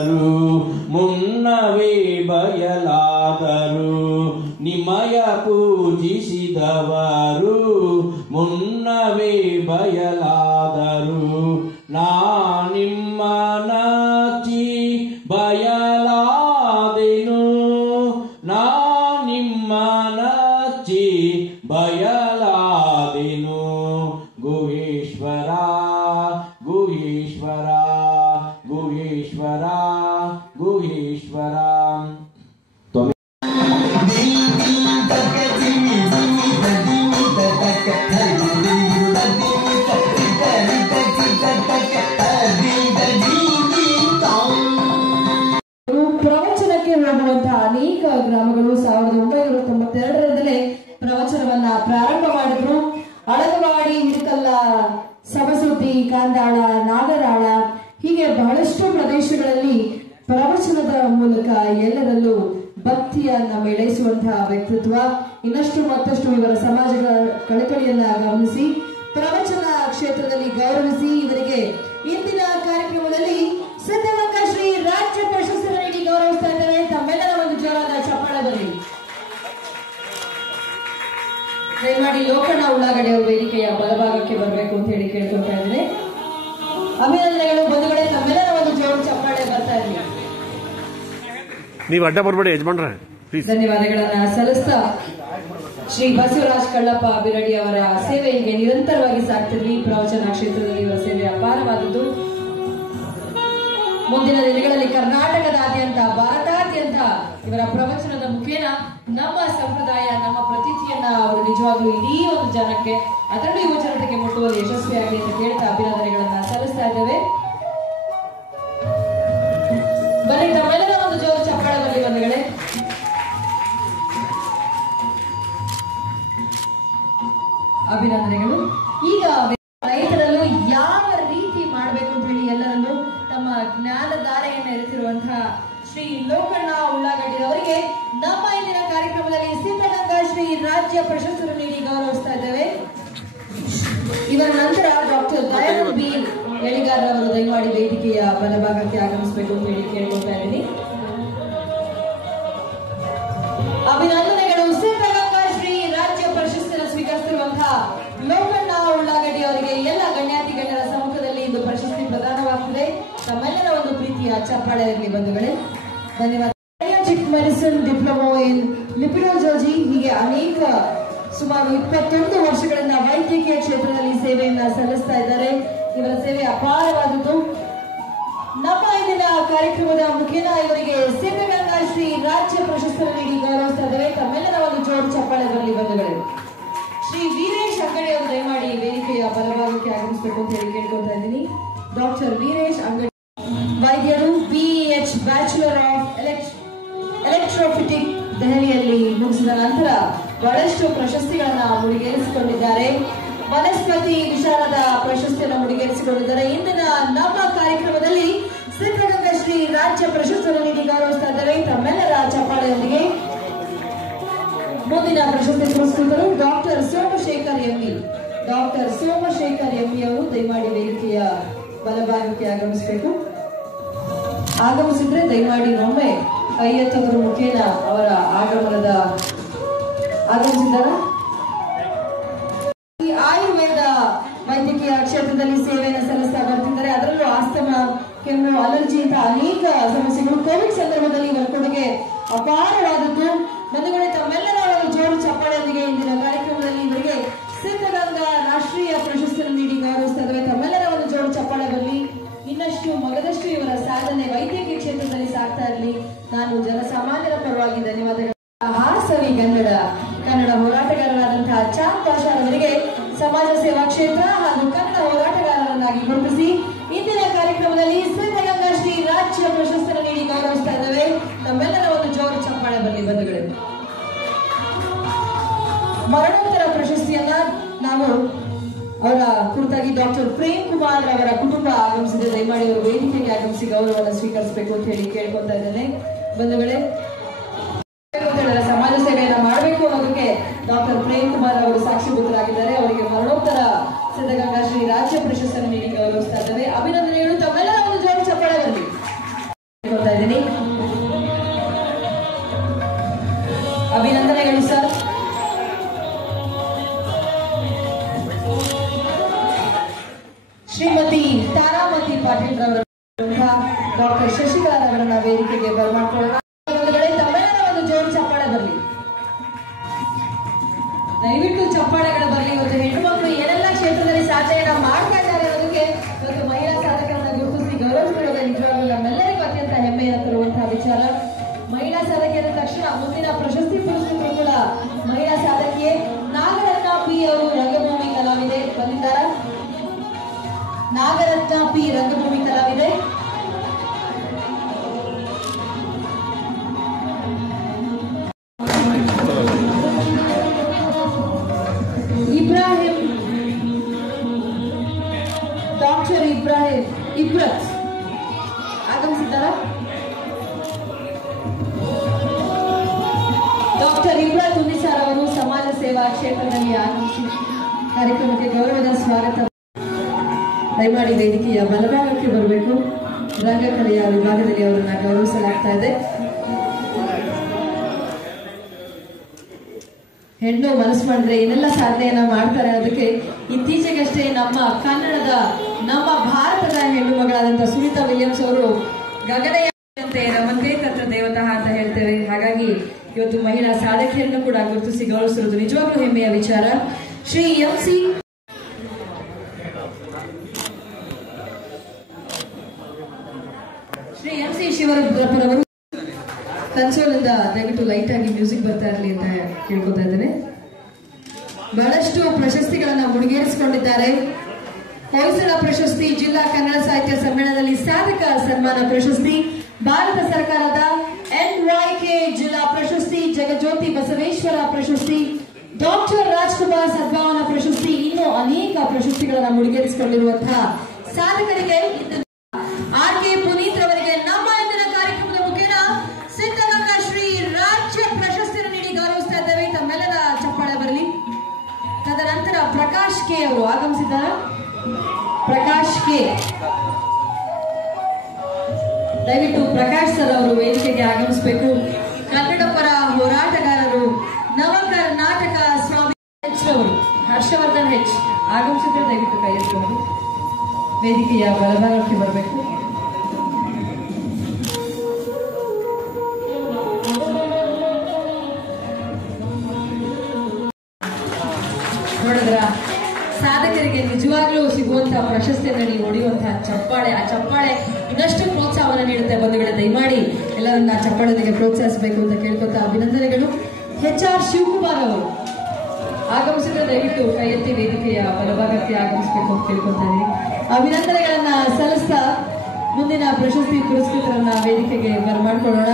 ಮುನ್ನವೇ ಬಯಲಾದರು ನಿಮಯ ಪೂಜಿಸಿದವರು ಮುನ್ನವೇ ಬಯಲಾದರು ನಾ ನಿಮ್ಮ ನಾಚಿ ಬಯಲಾದೆನು ನಾ ನಿಮ್ಮ ನಾಚಿ ಬಯಲಾದೆನು ಗುಹೇಶ್ವರ ಗುಹೇಶ್ವರ ಗುಹೇಶ್ವರ ಗುಹೇಶ್ವರ ಪ್ರವಚನಕ್ಕೆ ಹೋಗುವಂತಹ ಅನೇಕ ಗ್ರಾಮಗಳು 1992ರಿಂದಲೇ ಪ್ರವಚನವನ್ನ ಪ್ರಾರಂಭ ಮಾಡಿದ್ರು. ಅಳಗವಾಡಿ, ಹಿಡಕಲ್ಲ, ಸಬಸುದ್ದಿ, ಕಾಂದಾಳ, ನಾಗರಾಳ ಹೀಗೆ ಬಹಳಷ್ಟು ಪ್ರದೇಶಗಳಲ್ಲಿ ಪ್ರವಚನದ ಮೂಲಕ ಎಲ್ಲರಲ್ಲೂ ಭಕ್ತಿಯನ್ನ ಮೇಳೈಸುವಂತಹ ವ್ಯಕ್ತಿತ್ವ. ಇನ್ನಷ್ಟು ಮತ್ತಷ್ಟು ಇವರ ಸಮಾಜದ ಕಳಕಳಿಯನ್ನ ಗಮನಿಸಿ ಪ್ರವಚನ ಕ್ಷೇತ್ರದಲ್ಲಿ ಗೌರವಿಸಿ ಇವರಿಗೆ ಇಂದಿನ ಕಾರ್ಯಕ್ರಮದಲ್ಲಿ ಸಿದ್ಧಗಂಗಾ ಶ್ರೀ ರಾಜ್ಯ ಪ್ರಶಸ್ತಿ ನೀಡಿ ಗೌರವಿಸ್ತಾ ಇದ್ದಾರೆ. ತಮ್ಮೆಲ್ಲರ ಒಂದು ಜೋರಾದ ಚಪ್ಪಾಳೆ ಬರಲಿ. ದಯಮಾಡಿ ಲೋಕಣ್ಣ ಉಳ್ಳಾಗಡ್ಡೆ ಅವರು ವೇದಿಕೆಯ ಬಲಭಾಗಕ್ಕೆ ಬರಬೇಕು ಅಂತ ಹೇಳಿ ಕೇಳ್ಕೊಳ್ತಾ ಇದ್ದೇನೆ. ಅಭಿನಂದನೆಗಳು ಬಂಧುಗಳೇ, ತಮ್ಮೆಲ್ಲರ ಒಂದು ಜೋರು ಚಪ್ಪಾಳೆ ಬರ್ತಾ ಇರಲಿ. ನೀವು ಅಡ್ಡ ಬರಬೇಡಿ ಯಜಮಾನ್ರೆ. ಧನ್ಯವಾದಗಳನ್ನ ಸಲ್ಲಿಸ್ತಾ ಶ್ರೀ ಬಸವರಾಜ್ ಕಳ್ಳಪ್ಪ ಬಿರಡಿ ಅವರ ಸೇವೆ ಹೀಗೆ ನಿರಂತರವಾಗಿ ಸಾಗ್ತಿರಲಿ. ಪ್ರವಚನ ಕ್ಷೇತ್ರದಲ್ಲಿ ಇವರ ಸೇವೆ ಅಪಾರವಾದದ್ದು. ಮುಂದಿನ ದಿನಗಳಲ್ಲಿ ಕರ್ನಾಟಕದಾದ್ಯಂತ, ಭಾರತಾದ್ಯಂತ ಇವರ ಪ್ರವಚನದ ಮುಖೇನ ನಮ್ಮ ಸಂಪ್ರದಾಯ, ನಮ್ಮ ಪ್ರತೀತಿಯನ್ನ ಅವರು ನಿಜವಾಗ್ಲೂ ಇಡೀ ಒಂದು ಜನಕ್ಕೆ, ಅದರಲ್ಲೂ ಯುವ ಜನತೆಗೆ ಮುಟ್ಟುವಲ್ಲಿ ಯಶಸ್ವಿಯಾಗಲಿ ಅಂತ ಕೇಳ್ತಾ ಅಭಿನಂದನೆಗಳನ್ನ ಸಲ್ಲಿಸ್ತಾ ಇದ್ದೇವೆ. ಬನ್ನಿ, ತಮ್ಮೆಲ್ಲರ ಒಂದು ಜೋರು ಚಪ್ಪಾಳೆ ಬರಲಿ ಬಂಧುಗಳೇ. ಅಭಿನಂದನೆಗಳು. ಈಗ ರೈತರಲ್ಲೂ ಯಾವ ರೀತಿ ಮಾಡಬೇಕು ಅಂತ ಹೇಳಿ ಎಲ್ಲರಲ್ಲೂ ತಮ್ಮ ಜ್ಞಾನಧಾರೆಯನ್ನು ಎರೆಸಿರುವಂತಹ ಶ್ರೀ ಲೋಕಣ್ಣ ಉಳ್ಳಾಗಡ್ಡಿ ಅವರಿಗೆ ನಮ್ಮ ಇಂದಿನ ಕಾರ್ಯಕ್ರಮದಲ್ಲಿ ಸಿದ್ಧಗಂಗಾ ಶ್ರೀ ರಾಜ್ಯ ಪ್ರಶಸ್ತಿ ನೀಡಿ ಗೌರವಿಸ್ತಾ ಇದ್ದೇವೆ. ಇವರ ನಂತರ ಡಾಕ್ಟರ್ ದಯಾನಂದ್ ಬಿ ಎಳಿಗಾರ್ ಅವರು ದಯಮಾಡಿ ವೇದಿಕೆಯ ಬಲಭಾಗಕ್ಕೆ ಆಗಮಿಸಬೇಕು ಅಂತ ಹೇಳಿ ಕೇಳ್ಕೊಳ್ತಾ ಇದ್ದೀನಿ. ಅಭಿನಂದನೆಗಳು. ಸಿದ್ಧಗಂಗಾ ಶ್ರೀ ರಾಜ್ಯ ಪ್ರಶಸ್ತಿಯನ್ನು ಸ್ವೀಕರಿಸಿರುವಂತಹ ಲೋಕಣ್ಣ ಉಳ್ಳಾಗಡ್ಡಿ ಅವರಿಗೆ ಎಲ್ಲ ಗಣ್ಯಾತಿ ಗಣ್ಯರ ಸಮ್ಮುಖದಲ್ಲಿ ಇಂದು ಪ್ರಶಸ್ತಿ ಪ್ರದಾನವಾಗುತ್ತದೆ. ತಮ್ಮೆಲ್ಲರ ಒಂದು ಪ್ರೀತಿಯ ಚಪ್ಪಾಳೆ ಇರಲಿ ಬಂಧುಗಳೇ. ಧನ್ಯವಾದ. ಮೆಡಿಸಿನ್, ಡಿಪ್ಲೊಮಾ ಇನ್ ಲಿಪಿಡೋಲಜಿ ಹೀಗೆ ಅನೇಕ ಸುಮಾರು 21 ವರ್ಷಗಳಿಂದ ವೈದ್ಯಕೀಯ ಕ್ಷೇತ್ರದಲ್ಲಿ ಸೇವೆಯನ್ನ ಸಲ್ಲಿಸ್ತಾ ಇದ್ದಾರೆ. ಇವರ ಸೇವೆ ಅಪಾರವಾದದ್ದು. ನಮ್ಮ ಇಂದಿನ ಕಾರ್ಯಕ್ರಮದ ಮುಖೇನ ಇವರಿಗೆ ಸಿದ್ಧಗಂಗಾ ಶ್ರೀ ರಾಜ್ಯ ಪ್ರಶಸ್ತಿ ನೀಡಿ ಗೌರವಿಸ್ತಾ ಇದ್ದೇವೆ. ತಮ್ಮೆಲ್ಲರ ಒಂದು ಜೋರು ಚಪ್ಪಾಳೆ ಬರಲಿ ಬಂಧುಗಳೇ. ಶ್ರೀ ವೀರೇಶ್ ಅಂಗಡಿ ಅವರು ದಯಮಾಡಿ ವೇದಿಕೆಯ ಬಲಭಾಗಕ್ಕೆ ಆಗಮಿಸಬೇಕು ಅಂತ ಹೇಳಿ ಕೇಳ್ಕೊಳ್ತಾ ಇದ್ದೀನಿ. ಡಾಕ್ಟರ್ ವೀರೇಶ್ ಅಂಗಡಿ ವೈದ್ಯರು, BEH ಬ್ಯಾಚುಲರ್ ಆಫ್ ಎಲೆಕ್ಟ್ರೋಫಿಟಿಕ್ ದೆಹಲಿಯಲ್ಲಿ ಮುಗಿಸಿದ ನಂತರ ಬಹಳಷ್ಟು ಪ್ರಶಸ್ತಿಗಳನ್ನ ಮುಡಿಗೇರಿಸಿಕೊಂಡಿದ್ದಾರೆ. ವನಸ್ಪತಿ ವಿಶಾರದ ಪ್ರಶಸ್ತಿಯನ್ನು ಮುಡಿಗೇರಿಸಿಕೊಂಡಿದ್ದಾರೆ. ಇಂದಿನ ನಮ್ಮ ಕಾರ್ಯಕ್ರಮದಲ್ಲಿ ಸಿದ್ಧಗಂಗಾ ಶ್ರೀ ರಾಜ್ಯ ಪ್ರಶಸ್ತಿಯನ್ನು ನೀಡಿ ಗೌರವಿಸ್ತಾ ಇದ್ದಾರೆ. ತಮ್ಮೆಲ್ಲರ ಚಪ್ಪಾಳೆಯೊಂದಿಗೆ ಮುಂದಿನ ಪ್ರಶಸ್ತಿ ಪುರಸ್ಕೃತರು doctor Somashekhar MV. Doctor Somashekhar MV ಅವರು ದಯಮಾಡಿ ವೇದಿಕೆಯ ಬಲಭಾಗಕ್ಕೆ ಆಗಮಿಸಬೇಕು. ಆಗಮಿಸಿದ್ರೆ ದಯಮಾಡಿ ಒಮ್ಮೆ ಕೈ ಎತ್ತುವುದರ ಮುಖೇನ ಅವರ ಆಗಮನದ ಆಗಮಿಸಿದ್ದಾರೆ. ಈ ಆಯುರ್ವೇದ ವೈದ್ಯಕೀಯ ಕ್ಷೇತ್ರದಲ್ಲಿ ಸೇವೆಯನ್ನು ಸಲ್ಲಿಸ್ತಾ ಬರ್ತಿದ್ದಾರೆ. ಅದರಲ್ಲೂ ಆಸ್ತಮಾ, ಕೆಮ್ಮು, ಅಲರ್ಜಿ ಇಂತಹ ಅನೇಕ ಸಮಸ್ಯೆಗಳು ಕೋವಿಡ್ ಸಂದರ್ಭದಲ್ಲಿ ಇವರ ಕೊಡುಗೆ ಅಪಾರವಾದದ್ದು. ಬಂಧುಗಳೇ, ತಮ್ಮೆಲ್ಲರ ಒಂದು ಜೋರು ಚಪ್ಪಾಳೆಯೊಂದಿಗೆ ಇಂದಿನ ಕಾರ್ಯಕ್ರಮದಲ್ಲಿ ಇವರಿಗೆ ಸಿದ್ಧಗಂಗಾ ರಾಷ್ಟ್ರೀಯ ಪ್ರಶಸ್ತಿಯನ್ನು ನೀಡಿ ಗೌರವಿಸ್ತಾ ಇದ್ದೇವೆ. ತಮ್ಮೆಲ್ಲರ ಒಂದು ಜೋರು ಚಪ್ಪಾಳೆ ಬರಲಿ. ಇನ್ನಷ್ಟು ಮಗದಷ್ಟು ಇವರ ಸಾಧನೆ ವೈದ್ಯಕೀಯ ಕ್ಷೇತ್ರದಲ್ಲಿ ಸಾಗ್ತಾ ಇರಲಿ. ನಾನು ಜನಸಾಮಾನ್ಯರ ಪರವಾಗಿ ಧನ್ಯವಾದಗಳು. ಹಾಸವಿ ಕನ್ನಡ ಹೋರಾಟಗಾರರಾದಂತಹ ಚಾಂದ್ ಪಾಷಾ ಅವರಿಗೆ ಸಮಾಜ ಸೇವಾ ಕ್ಷೇತ್ರ ಹಾಗೂ ಕನ್ನಡ ಹೋರಾಟಗಾರರನ್ನಾಗಿ ಗುರುತಿಸಿ ಇಂದಿನ ಕಾರ್ಯಕ್ರಮದಲ್ಲಿ ಸಿದ್ಧಗಂಗಾ ಶ್ರೀ ರಾಜ್ಯ ಪ್ರಶಸ್ತಿಯನ್ನು ನೀಡಿ ಗೌರವಿಸ್ತಾ ಇದ್ದೇವೆ. ತಮ್ಮೆಲ್ಲರ ಒಂದು ಜೋರು ಚಪ್ಪಾಳೆ ಬರಲಿ ಬಂಧುಗಳೇ. ಮರಣೋತ್ತರ ಪ್ರಶಸ್ತಿಯನ್ನ ನಾವು ಅವರ ಕುರಿತಾಗಿ ಡಾಕ್ಟರ್ ಪ್ರೇಮ್ ಕುಮಾರ್ ಅವರ ಕುಟುಂಬ ಆಗಮಿಸಿದೆ. ದಯಮಾಡಿ ಅವರು ವೇದಿಕೆಗೆ ಆಗಮಿಸಿ ಗೌರವವನ್ನು ಸ್ವೀಕರಿಸಬೇಕು ಅಂತ ಹೇಳಿ ಕೇಳ್ಕೊತಾ ಇದ್ದೇನೆ. ಬಂಧುಗಳೇ, ಸಮಾಜ ಸೇವೆಯನ್ನ ಮಾಡಬೇಕು ಅನ್ನೋದಕ್ಕೆ ಡಾಕ್ಟರ್ ಪ್ರೇಮ್ ಕುಮಾರ್ ಅವರು ಸಾಕ್ಷೀಭೂತರಾಗಿದ್ದಾರೆ. ಅವರಿಗೆ ಮರಣೋತ್ತರ ಸಿದ್ಧಗಂಗಾ ಶ್ರೀ ರಾಜ್ಯ ಪ್ರಶಸ್ತಿಯನ್ನು ನೀಡಿ ಗೌರವಿಸ್ತಾ ಇದ್ದೇವೆ. ಅಭಿನಂದನೆಗಳು. ತಮ್ಮೆಲ್ಲರ ಒಂದು ಜೋರು ಚಪ್ಪಾಳೆ ಬರಲಿ. ಡಾಕ್ಟರ್ ಶಶಿಕಲಾ ಅವರನ್ನ ವೇದಿಕೆಗೆ ಬರಮಾಡ್ಕೊಳ್ಳೋಣ. ತಮ್ಮೆಲ್ಲರ ಒಂದು ಜೋರು ಚಪ್ಪಾಳೆ ಬರಲಿ, ದಯವಿಟ್ಟು ಚಪ್ಪಾಳೆಗಳ ಬರಲಿ. ಇವತ್ತು ಹೆಣ್ಣು ಮಕ್ಕಳು ಏನೆಲ್ಲ ಕ್ಷೇತ್ರದಲ್ಲಿ ಸಾಧನೆಯನ್ನ ಮಾಡ್ತಾ ಇದ್ದಾರೆ ಅನ್ನೋದಕ್ಕೆ ಇವತ್ತು ಮಹಿಳಾ ಸಾಧಕರನ್ನ ಗುರುತಿಸಿ ಗೌರವಿಸಿರೋದು ನಿಜವಾಗ್ಲೂ ನಮ್ಮೆಲ್ಲರಿಗೂ ಅತ್ಯಂತ ಹೆಮ್ಮೆಯನ್ನು ತರುವಂತಹ ವಿಚಾರ. ಮಹಿಳಾ ಸಾಧಕಿಯರ ತಕ್ಷಣ ಮುಂದಿನ ಪ್ರಶಸ್ತಿ ಪುರಸ್ಕೃತರು ಕೂಡ ಮಹಿಳಾ ಸಾಧಕಿಯೇ ನಾಗರತ್ನ ಪಿ ಅವರು ರಂಗಭೂಮಿ ಕಲಾವಿದೆ ಬಂದಿದ್ದಾರೆ. ನಾಗರತ್ನ ಪಿ ರಂಗಭೂಮಿ ಕಲಾವಿದೆ. ಇಬ್ರಾಹಿಂ, ಡಾಕ್ಟರ್ ಇಬ್ರಾಹಿಂ ಇಬ್ರತ್ ಆಗಮಿಸಿದ್ದಾರಾ? ಡಾಕ್ಟರ್ ಇಬ್ರತ್ ಉನ್ನಿಸಾರ್ ಅವರು ಸಮಾಜ ಸೇವಾ ಕ್ಷೇತ್ರದಲ್ಲಿ ಆಗಮಿಸಿ ಕಾರ್ಯಕ್ರಮಕ್ಕೆ ಗೌರವದ ಸ್ವಾಗತ. ದಯಮಾಡಿ ವೇದಿಕೆಯ ಬಲಭಾಗಕ್ಕೆ ಬರಬೇಕು. ರಂಗಕಲೆಯ ವಿಭಾಗದಲ್ಲಿ ಅವರನ್ನ ಗೌರವಿಸಲಾಗ್ತಾ ಇದೆ. ಹೆಣ್ಣು ಮನಸ್ಸು ಮಾಡಿದ್ರೆ ಏನೆಲ್ಲ ಸಾಧನೆಯನ್ನ ಮಾಡ್ತಾರೆ ಅನ್ನೋದಕ್ಕೆ ಇತ್ತೀಚೆಗಷ್ಟೇ ನಮ್ಮ ಕನ್ನಡದ, ನಮ್ಮ ಭಾರತದ ಹೆಣ್ಣು ಮಗಳಾದಂತಹ ಸುನೀತಾ ವಿಲಿಯಮ್ಸ್ ಅವರು ಗಗನಯಂತೆ ರಮಂತೆ ತತ್ರ ದೇವತಃ ಅಂತ ಹೇಳ್ತೇವೆ. ಹಾಗಾಗಿ ಇವತ್ತು ಮಹಿಳಾ ಸಾಧಕಿಯರನ್ನು ಕೂಡ ಗುರುತಿಸಿ ಗೌರವಿಸಿರುವುದು ನಿಜವಾಗ್ಲೂ ಹೆಮ್ಮೆಯ ವಿಚಾರ. ಶ್ರೀ ಎಂ ಸಿ ಶಿವರುದ್ರಪ್ಪರವರು ಕನ್ಸೋಲಿಂದ ದಯವಿಟ್ಟು ಲೈಟ್ ಆಗಿ ಮ್ಯೂಸಿಕ್ ಬರ್ತಾ ಇರಲಿ ಅಂತ ಕೇಳ್ಕೊತಾ ಇದ್ದೇನೆ. ಬಹಳಷ್ಟು ಪ್ರಶಸ್ತಿಗಳನ್ನ ಮುಡಿಗೇರಿಸಿಕೊಂಡಿದ್ದಾರೆ. ಹೊಯ್ಸಳ ಪ್ರಶಸ್ತಿ, ಜಿಲ್ಲಾ ಕನ್ನಡ ಸಾಹಿತ್ಯ ಸಮ್ಮೇಳನದಲ್ಲಿ ಸಾಧಕ ಸನ್ಮಾನ ಪ್ರಶಸ್ತಿ, ಭಾರತ ಸರ್ಕಾರದ NYK ಜಿಲ್ಲಾ ಪ್ರಶಸ್ತಿ, ಜಗಜ್ಯೋತಿ ಬಸವೇಶ್ವರ ಪ್ರಶಸ್ತಿ, ಡಾಕ್ಟರ್ ರಾಜ್ಕುಮಾರ್ ಸದ್ಭಾವನಾ ಪ್ರಶಸ್ತಿ, ಇನ್ನೂ ಅನೇಕ ಪ್ರಶಸ್ತಿಗಳನ್ನ ಮುಡಿಗೇರಿಸಿಕೊಂಡಿರುವಂತಹ ಸಾಧಕರಿಗೆ RK ಪುನೀತ್ ರವರಿಗೆ ನಮ್ಮ ಇಂದಿನ ಕಾರ್ಯಕ್ರಮದ ಮುಖೇನ ಸಿದ್ಧಗಂಗಾ ಶ್ರೀ ರಾಜ್ಯ ಪ್ರಶಸ್ತಿಯನ್ನು ನೀಡಿ ಗೌರವಿಸ್ತಾ ಇದ್ದೇವೆ. ತಮ್ಮೆಲ್ಲರ ಚಪ್ಪಾಳೆ ಬರಲಿ. ತದನಂತರ ಪ್ರಕಾಶ್ ಕೆ ಅವರು ಆಗಮಿಸಿದ್ದಾರೆ. ಪ್ರಕಾಶ್ ಕೆ, ದಯವಿಟ್ಟು ಪ್ರಕಾಶ್ ಸರ್ ಅವರು ವೇದಿಕೆಗೆ ಆಗಮಿಸಬೇಕು. ಕನ್ನಡ ಪರ ಹೋರಾಟಗಾರರು, ನವ ಕರ್ನಾಟಕ ಸ್ವಾಮಿ ಅವರು ಹರ್ಷವರ್ಧನ್ ಹೆಚ್ ಆಗಮಿಸಿದ್ರೆ ದಯವಿಟ್ಟು ಕೈ ಎತ್ತಬಹುದು. ವೇದಿಕೆಯ ಬಲಭಾಗಕ್ಕೆ ಬರಬೇಕು. ನೋಡಿದ್ರ, ಸಾಧಕರಿಗೆ ನಿಜವಾಗ್ಲೂ ಸಿಗುವಂತಹ ಪ್ರಶಸ್ತಿಯನ್ನು ನೀವು ಹೊಡೆಯುವಂತಹ ಚಪ್ಪಾಳೆ, ಆ ಚಪ್ಪಾಳೆ ಇನ್ನಷ್ಟು ಪ್ರೋತ್ಸಾಹವನ್ನು ನೀಡುತ್ತೆ. ಬಂಧುಗಳೇ, ದಯಮಾಡಿ ಎಲ್ಲರನ್ನ ಚಪ್ಪಾಳೆಗೆ ಪ್ರೋತ್ಸಾಹಿಸಬೇಕು ಅಂತ ಕೇಳ್ಕೊತಾ ಅಭಿನಂದನೆಗಳು. HR ಶಿವಕುಮಾರ್ ಅವರು ಆಗಮಿಸಿದ್ರೆ ದಯವಿಟ್ಟು ಕೈ ಎತ್ತಿ ವೇದಿಕೆಯ ಬಲಭಾಗಕ್ಕೆ ಆಗಮಿಸಬೇಕು ಅಂತ ಕೇಳ್ಕೊತಾ ಇದ್ದೀನಿ. ಅಭಿನಂದನೆಗಳನ್ನ ಸಲ್ಲಿಸ್ತಾ ಮುಂದಿನ ಪ್ರಶಸ್ತಿ ಪುರಸ್ಕೃತರನ್ನ ವೇದಿಕೆಗೆ ಬರಮಾಡ್ಕೊಳ್ಳೋಣ.